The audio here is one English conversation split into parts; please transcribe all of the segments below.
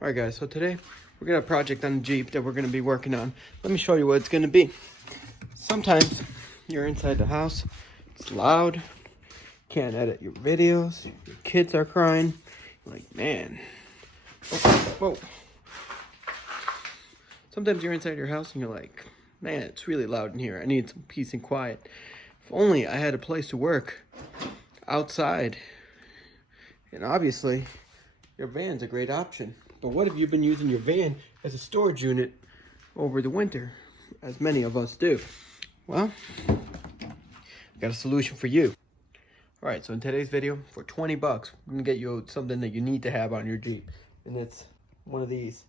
Alright guys, so today we're gonna have a project on the Jeep that we're gonna be working on. Let me show you what it's gonna be. Sometimes you're inside the house, it's loud, can't edit your videos, your kids are crying, you're like, man, whoa. Sometimes you're inside your house and you're like, man, it's really loud in here, I need some peace and quiet. If only I had a place to work outside. And obviously, your van's a great option. But what if you've been using your van as a storage unit over the winter, as many of us do? Well, I got a solution for you. All right, so in today's video, for 20 bucks, I'm gonna get you something that you need to have on your Jeep. And it's one of these.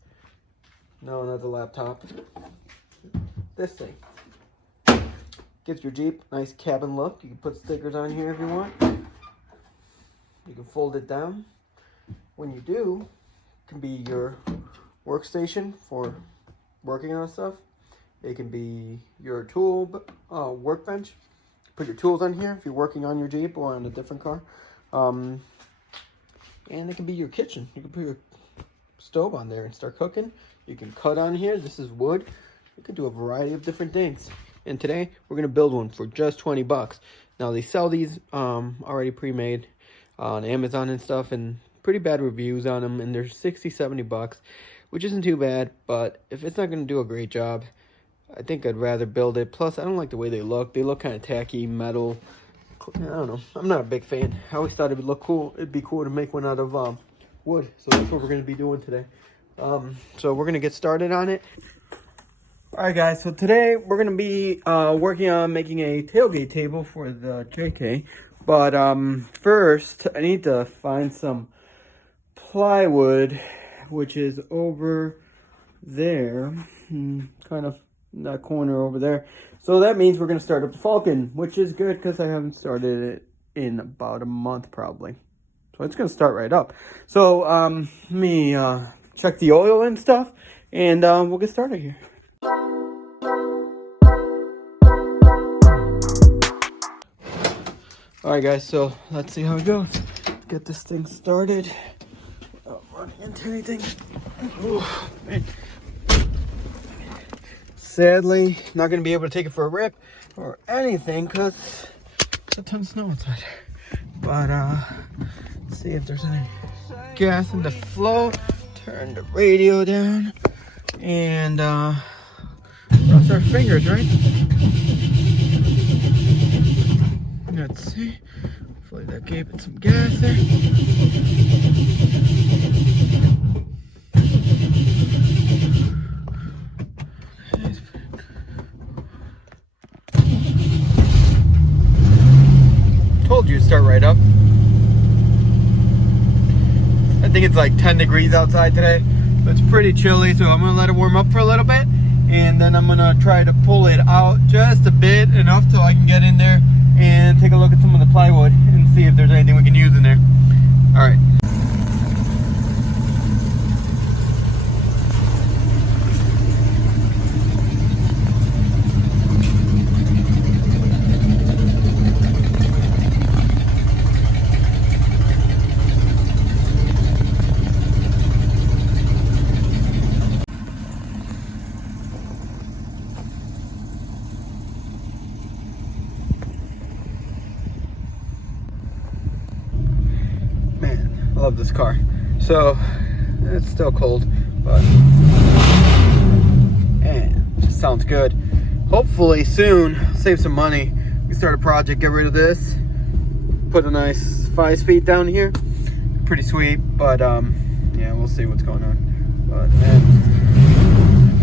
No, not the laptop. This thing. Gives your Jeep a nice cabin look. You can put stickers on here if you want. You can fold it down. When you do, it can be your workstation for working on stuff. It can be your tool workbench. Put your tools on here if you're working on your Jeep or on a different car. And it can be your kitchen. You can put your stove on there and start cooking. You can cut on here. This is wood. You can do a variety of different things. And today we're gonna build one for just 20 bucks. Now they sell these already pre-made on Amazon and stuff, and pretty bad reviews on them, and they're 60-70 bucks, which isn't too bad. But if it's not going to do a great job, I think I'd rather build it. Plus, I don't like the way they look. They look kind of tacky, metal. I don't know. I'm not a big fan. I always thought it would look cool. It'd be cool to make one out of wood. So that's what we're going to be doing today. So we're going to get started on it. Alright guys, so today we're going to be working on making a tailgate table for the JK. But first, I need to find some plywood, which is over there, kind of in that corner over there. So that means we're going to start up the Falcon, which is good because I haven't started it in about a month probably. So it's going to start right up. So let me check the oil and stuff, and we'll get started here. Alright guys, so let's see how it goes. Get this thing started without running into anything. Oh, man. Sadly, not going to be able to take it for a rip or anything because there's a ton of snow outside. But let's see if there's any gas in the flow. Turn the radio down and cross our fingers, right? Let's see. Hopefully that gave it some gas there. Told you to start right up. I think it's like 10 degrees outside today. So it's pretty chilly, so I'm gonna let it warm up for a little bit, and then I'm gonna try to pull it out just a bit, enough till I can get in there and take a look at some of the plywood and see if there's anything we can use in there. All right. I love this car. So it's still cold, but man, it just sounds good. Hopefully soon, save some money. We start a project, get rid of this, put a nice 5-speed down here. Pretty sweet, but yeah, we'll see what's going on. But man,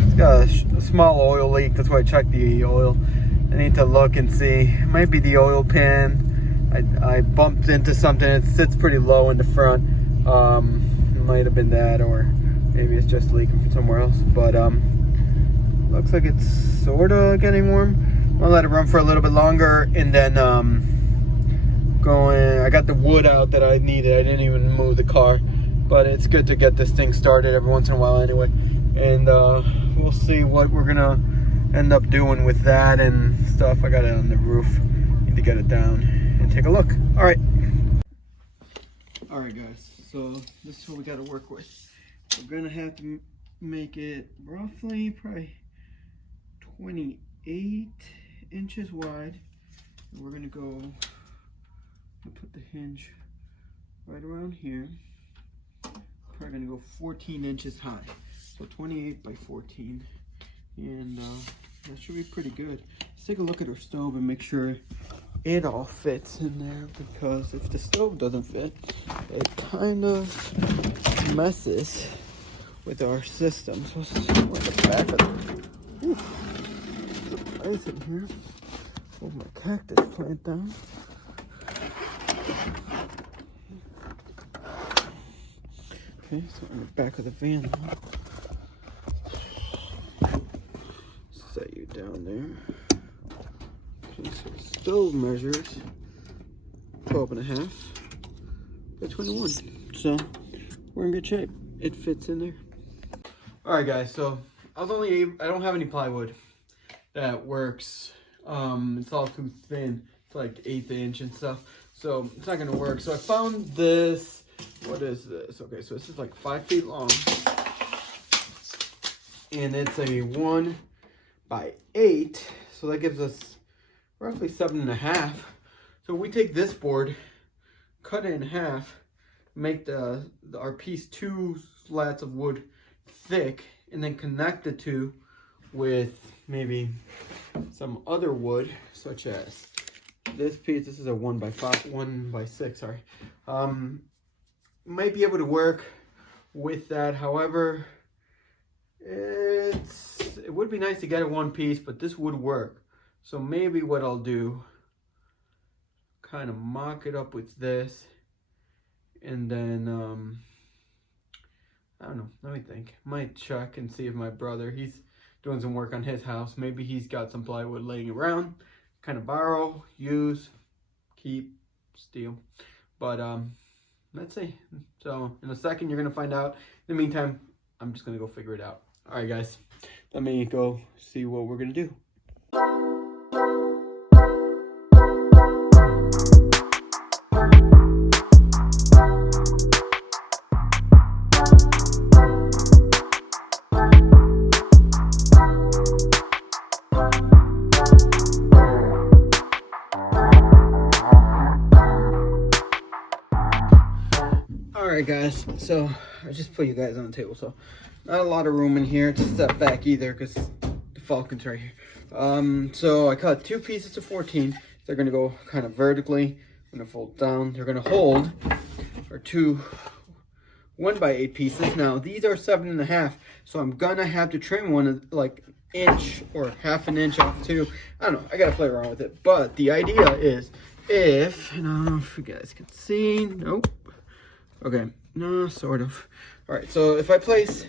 it's got a small oil leak. That's why I checked the oil. I need to look and see. It might be the oil pan. I bumped into something. It sits pretty low in the front. It might have been that, or maybe it's just leaking from somewhere else. But looks like it's sort of getting warm. I'll let it run for a little bit longer, and then I got the wood out that I needed. I didn't even move the car, but it's good to get this thing started every once in a while anyway. And we'll see what we're gonna end up doing with that and stuff. I got it on the roof. Need to get it down and take a look. All right guys, so this is what we got to work with. we're gonna have to make it roughly probably 28 inches wide. And we're gonna go put the hinge right around here. Probably gonna go 14 inches high. So 28 by 14. And that should be pretty good. Let's take a look at our stove and make sure it all fits in there, because if the stove doesn't fit, it kind of messes with our system. So let's see what the back of the, there's a place in here. Hold my cactus plant down. Okay, so on the back of the van now. Set you down there. Okay, so the stove measures 12.5 by 21. So we're in good shape. It fits in there. Alright guys, so I don't have any plywood that works. It's all too thin. It's like 1/8 inch and stuff. So it's not gonna work. So I found this. What is this? Okay, so this is like 5 feet long. And it's a 1 by 8. So that gives us roughly 7.5. So we take this board, cut it in half, make our piece 2 slats of wood thick, and then connect the 2 with maybe some other wood, such as this piece. This is a 1 by 6, sorry. Might be able to work with that. However, it would be nice to get it one piece, but this would work. So maybe what I'll do, kind of mock it up with this, and then I don't know, let me think. Might check and see if my brother, he's doing some work on his house, maybe he's got some plywood laying around, kind of borrow, use, keep, steal. But let's see. So in a second you're gonna find out. In the meantime, I'm just gonna go figure it out. All right guys, let me go see what we're gonna do. Alright guys, so I just put you guys on the table, so not a lot of room in here to step back either, because the falcon's right here. So I cut 2 pieces to 14. They're gonna go kind of vertically. I'm gonna fold down. They're gonna hold our 2 1 by 8 pieces. Now these are 7.5, so I'm gonna have to trim one like inch or half an inch off too. I don't know, I gotta play around with it. But the idea is, if, and I don't know if you guys can see, nope. Okay, no, sort of. All right, so if I place,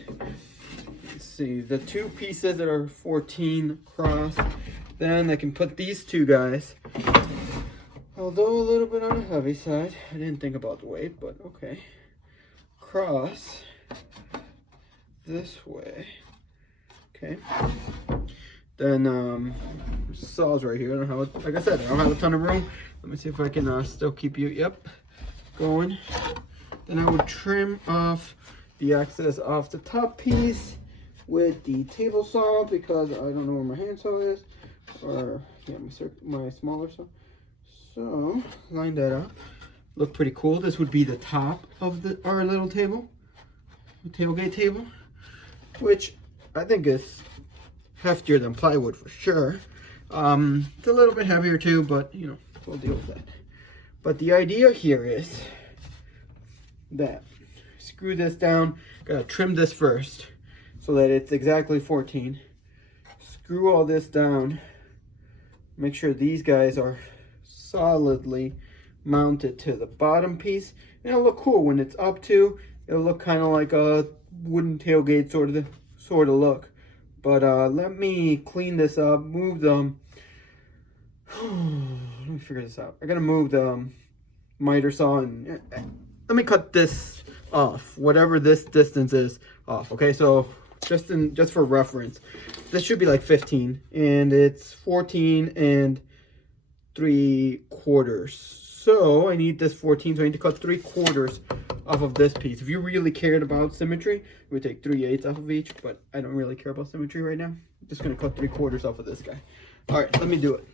let's see, the 2 pieces that are 14 across, then I can put these 2 guys, although a little bit on the heavy side. I didn't think about the weight, but okay. Cross this way. Okay. Then saw's right here. I don't have, like I said, I don't have a ton of room. Let me see if I can still keep you, yep, going. Then I would trim off the excess off the top piece with the table saw, because I don't know where my handsaw is, or yeah, my smaller saw. So line that up. Look pretty cool. This would be the top of our little table, the tailgate table, which I think is heftier than plywood for sure. It's a little bit heavier too, but you know, we'll deal with that. But the idea here is that screw this down, gotta trim this first so that it's exactly 14. Screw all this down, make sure these guys are solidly mounted to the bottom piece, and it'll look cool when it's up to. It'll look kind of like a wooden tailgate sort of look. But let me clean this up, move them. Let me figure this out. I gotta move the miter saw, and let me cut this off, whatever this distance is off. Okay, so just for reference, this should be like 15, and it's 14 3/4. So I need this 14, so I need to cut 3/4 off of this piece. If you really cared about symmetry, we would take 3/8 off of each, but I don't really care about symmetry right now. I'm just gonna cut 3/4 off of this guy. All right, let me do it.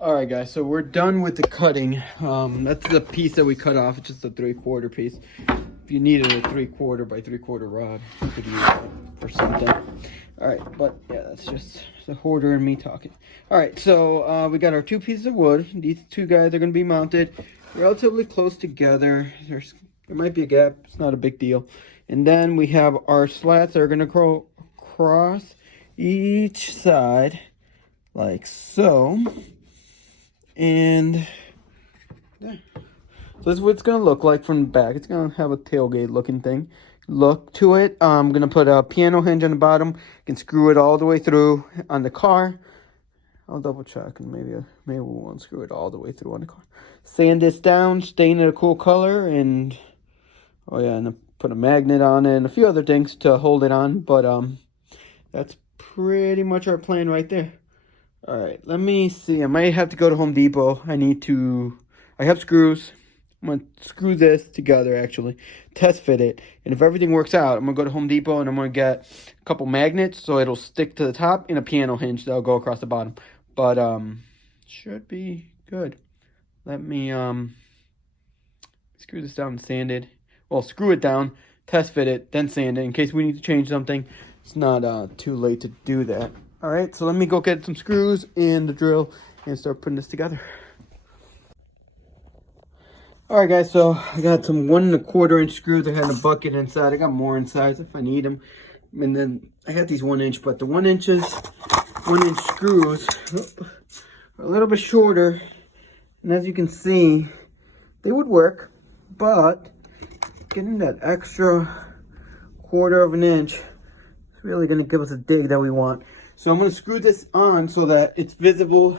Alright guys, so we're done with the cutting. That's the piece that we cut off. It's just a 3/4 piece. If you needed a 3/4 by 3/4 rod, you could use it for something. Alright, but yeah, that's just the hoarder and me talking. Alright, so we got our 2 pieces of wood. These 2 guys are going to be mounted relatively close together. There might be a gap. It's not a big deal. And then we have our slats that are going to go across each side like so. And yeah, so this is what it's gonna look like from the back. It's gonna have a tailgate looking thing look to it. I'm gonna put a piano hinge on the bottom. You can screw it all the way through on the car. I'll double check and maybe we won't screw it all the way through on the car. Sand this down, stain it a cool color, and oh yeah, and put a magnet on it and a few other things to hold it on. But that's pretty much our plan right there. All right, let me see. I might have to go to Home Depot. I have screws. I'm going to screw this together, actually. Test fit it. And if everything works out, I'm going to go to Home Depot and I'm going to get a couple magnets so it'll stick to the top and a piano hinge that'll go across the bottom. But, should be good. Let me, screw this down and sand it. Well, screw it down, test fit it, then sand it in case we need to change something. It's not too late to do that. All right, so let me go get some screws and the drill and start putting this together. All right, guys, so I got some 1 1/4 inch screws. I had a bucket inside. I got more inside if I need them. And then I had these 1 inch, but the 1 inch screws are a little bit shorter. And as you can see, they would work, but getting that extra 1/4 of an inch is really going to give us a dig that we want. So I'm going to screw this on so that it's visible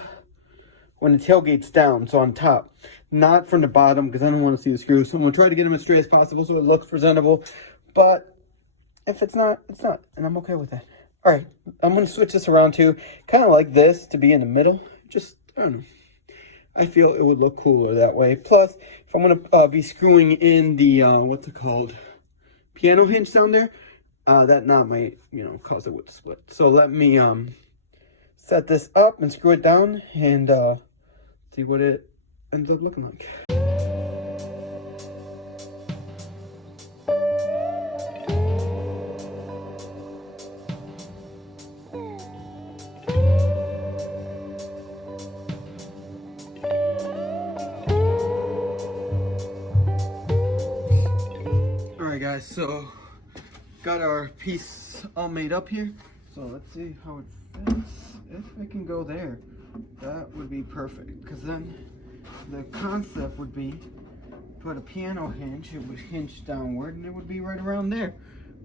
when the tailgate's down, so on top. Not from the bottom, because I don't want to see the screws. So I'm going to try to get them as straight as possible so it looks presentable. But if it's not, it's not. And I'm okay with that. All right, I'm going to switch this around too. Kind of like this to be in the middle. Just, I don't know. I feel it would look cooler that way. Plus, if I'm going to be screwing in the, what's it called? Piano hinge down there. That knot might, cause it wood to split. So let me set this up and screw it down and see what it ends up looking like. Alright guys, so got our piece all made up here, so let's see how it fits. If it can go there, that would be perfect, because then the concept would be put a piano hinge. It would hinge downward and it would be right around there,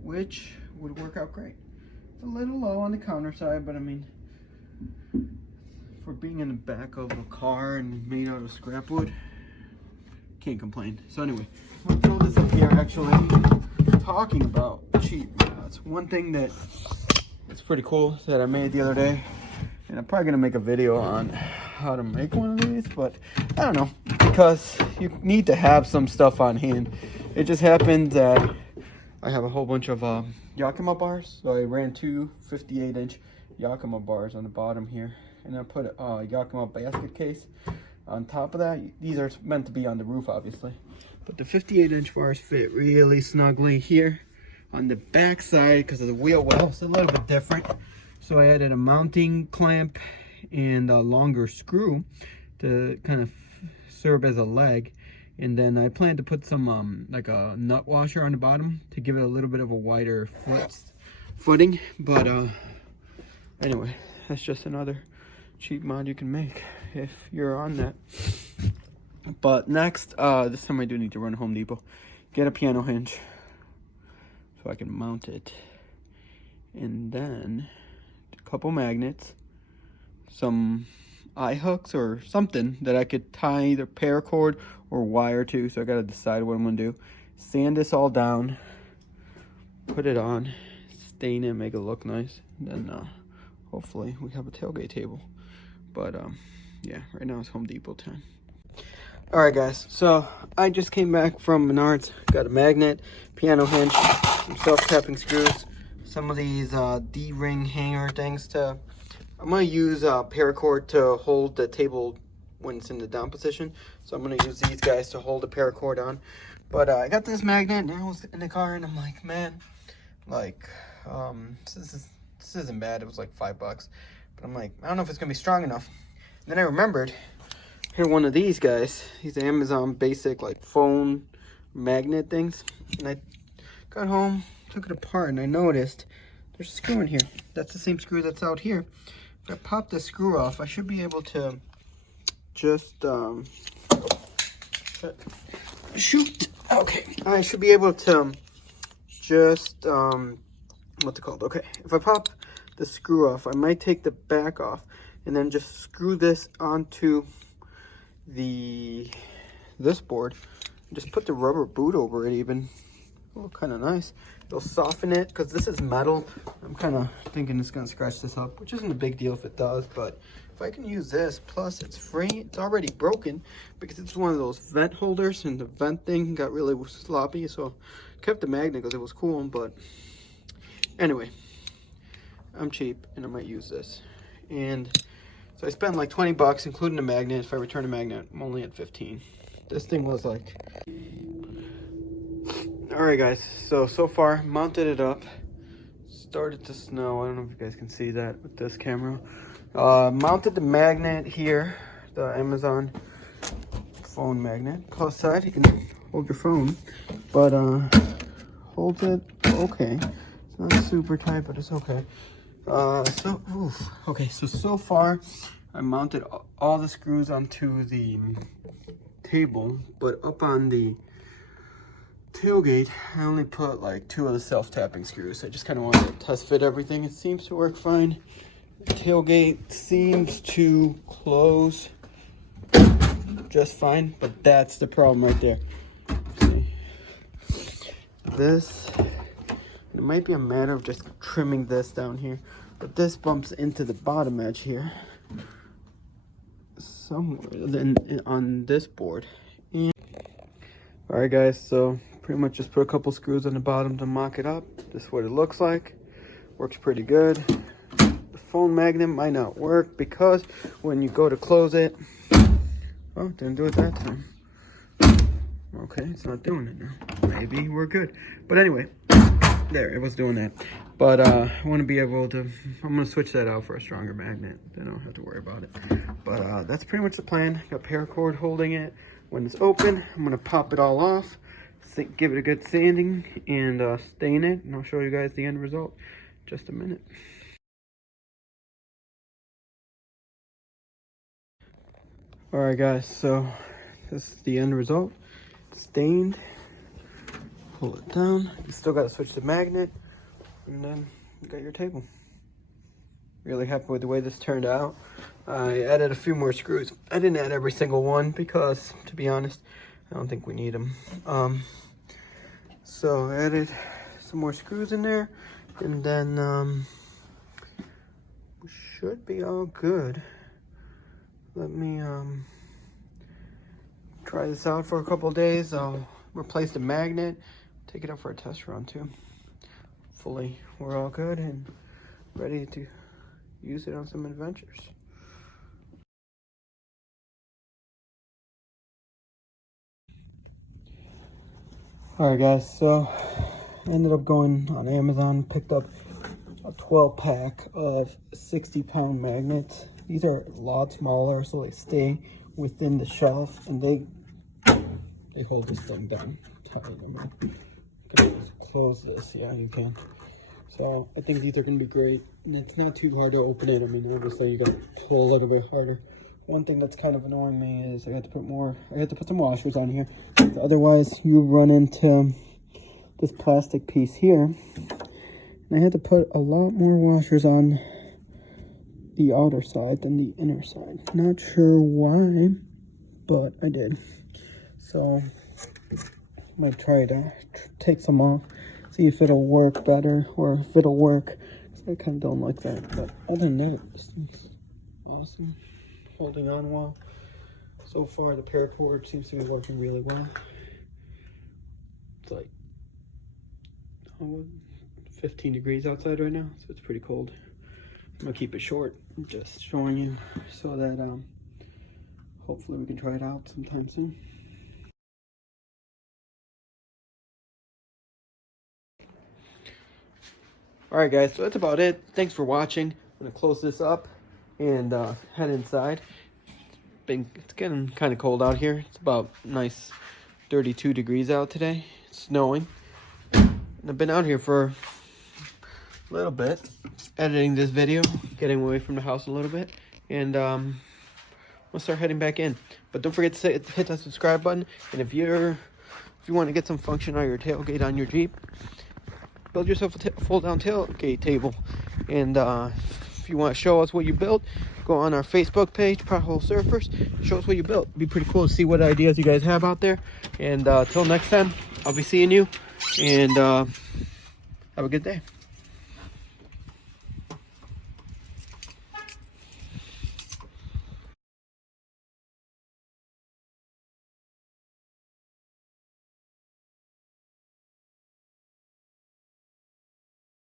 which would work out great. It's a little low on the counter side, but I mean, for being in the back of a car and made out of scrap wood, can't complain. So anyway, I'm gonna throw this up here. Actually, talking about cheap rods, one thing that is pretty cool that I made the other day, and I'm probably gonna make a video on how to make one of these, but I don't know, because you need to have some stuff on hand. It just happened that I have a whole bunch of Yakima bars, so I ran 2 58-inch Yakima bars on the bottom here, and I put a Yakima basket case on top of that. These are meant to be on the roof, obviously, but the 58-inch bars fit really snugly here on the back side because of the wheel well. It's a little bit different, so I added a mounting clamp and a longer screw to kind of serve as a leg, and then I plan to put some like a nut washer on the bottom to give it a little bit of a wider footing. But anyway, that's just another cheap mod you can make if you're on that. But next, this time I do need to run to Home Depot, get a piano hinge so I can mount it, and then a couple magnets, some eye hooks or something that I could tie either paracord or wire to. So I gotta decide what I'm gonna do. Sand this all down, put it on, stain it, make it look nice, and then hopefully we have a tailgate table. But yeah, right now it's Home Depot time. All right, guys, so I just came back from Menards. Got a magnet, piano hinge, some self-tapping screws, some of these D-ring hanger things to... I'm going to use paracord to hold the table when it's in the down position. So I'm going to use these guys to hold the paracord on. But I got this magnet, and I was in the car, and I'm like, man, like, this isn't bad. It was like $5. But I'm like, I don't know if it's going to be strong enough. And then I remembered, here, one of these guys, these Amazon basic, like, phone magnet things. And I got home, took it apart, and I noticed there's a screw in here. That's the same screw that's out here. If I pop this screw off, I should be able to just, shoot. Okay, I should be able to just, what's it called? Okay, if I pop the screw off, I might take the back off and then just screw this onto this board. Just put the rubber boot over it even. It'll look kind of nice. It'll soften it because this is metal. I'm kind of thinking it's going to scratch this up, which isn't a big deal if it does. But if I can use this, plus it's free, it's already broken because it's one of those vent holders, and the vent thing got really sloppy. So I kept the magnet because it was cool. But anyway, I'm cheap and I might use this. And so I spent like $20 including the magnet. If I return the magnet, I'm only at 15. This thing was like... Alright guys, so far mounted it up. Started to snow. I don't know if you guys can see that with this camera. Mounted the magnet here, the Amazon phone magnet. Plus side, you can hold your phone, but holds it okay. It's not super tight, but it's okay. So far I mounted all the screws onto the table, but up on the tailgate I only put like 2 of the self-tapping screws. I just kind of wanted to test fit everything. It seems to work fine. The tailgate seems to close just fine, but that's the problem right there. See, this, it might be a matter of just trimming this down here, but this bumps into the bottom edge here somewhere then on this board. And all right guys, so pretty much just put a couple screws on the bottom to mock it up. This is what it looks like. Works pretty good. The phone magnet might not work because when you go to close it, oh, didn't do it that time. Okay, it's not doing it now. Maybe we're good. But anyway, there, it was doing that. But I want to be able to, I'm going to switch that out for a stronger magnet. Then I don't have to worry about it. But that's pretty much the plan. Got paracord holding it. When it's open, I'm going to pop it all off, give it a good sanding, and stain it. And I'll show you guys the end result in just a minute. Alright guys, so this is the end result. Stained. Pull it down. You still got to switch the magnet. And then you got your table. Really happy with the way this turned out. I added a few more screws. I didn't add every single one because, to be honest, I don't think we need them. So I added some more screws in there, and then we should be all good. Let me try this out for a couple of days. I'll replace the magnet, take it out for a test run too. Hopefully we're all good and ready to use it on some adventures. Alright guys, so I ended up going on Amazon, picked up a 12-pack of 60-pound magnets. These are a lot smaller, so they stay within the shelf, and they hold this thing down tight. I'm gonna close this. Yeah, you can. So I think these are gonna be great, and it's not too hard to open it. I mean, obviously you gotta pull a little bit harder. One thing that's kind of annoying me is I had to put some washers on here. Otherwise, you run into this plastic piece here. And I had to put a lot more washers on the outer side than the inner side. Not sure why, but I did. So I'm gonna try to take some off, see if it'll work better or if it'll work. I kind of don't like that, but other than that, this thing's awesome. Holding on well. So far, the paracord seems to be working really well. It's like 15 degrees outside right now, so it's pretty cold. I'm gonna keep it short, just showing you so that hopefully we can try it out sometime soon. Alright guys, so that's about it. Thanks for watching. I'm gonna close this up and head inside. It's getting kind of cold out here. It's about nice 32 degrees out today. It's snowing. And I've been out here for a little bit, editing this video, getting away from the house a little bit, and we'll start heading back in. But don't forget to hit that subscribe button, and if you want to get some function on your tailgate on your Jeep, build yourself a fold-down tailgate table. And if you want to show us what you built, go on our Facebook page, Pothole Surfers. Show us what you built. It'd be pretty cool to see what ideas you guys have out there. And till next time, I'll be seeing you. And have a good day.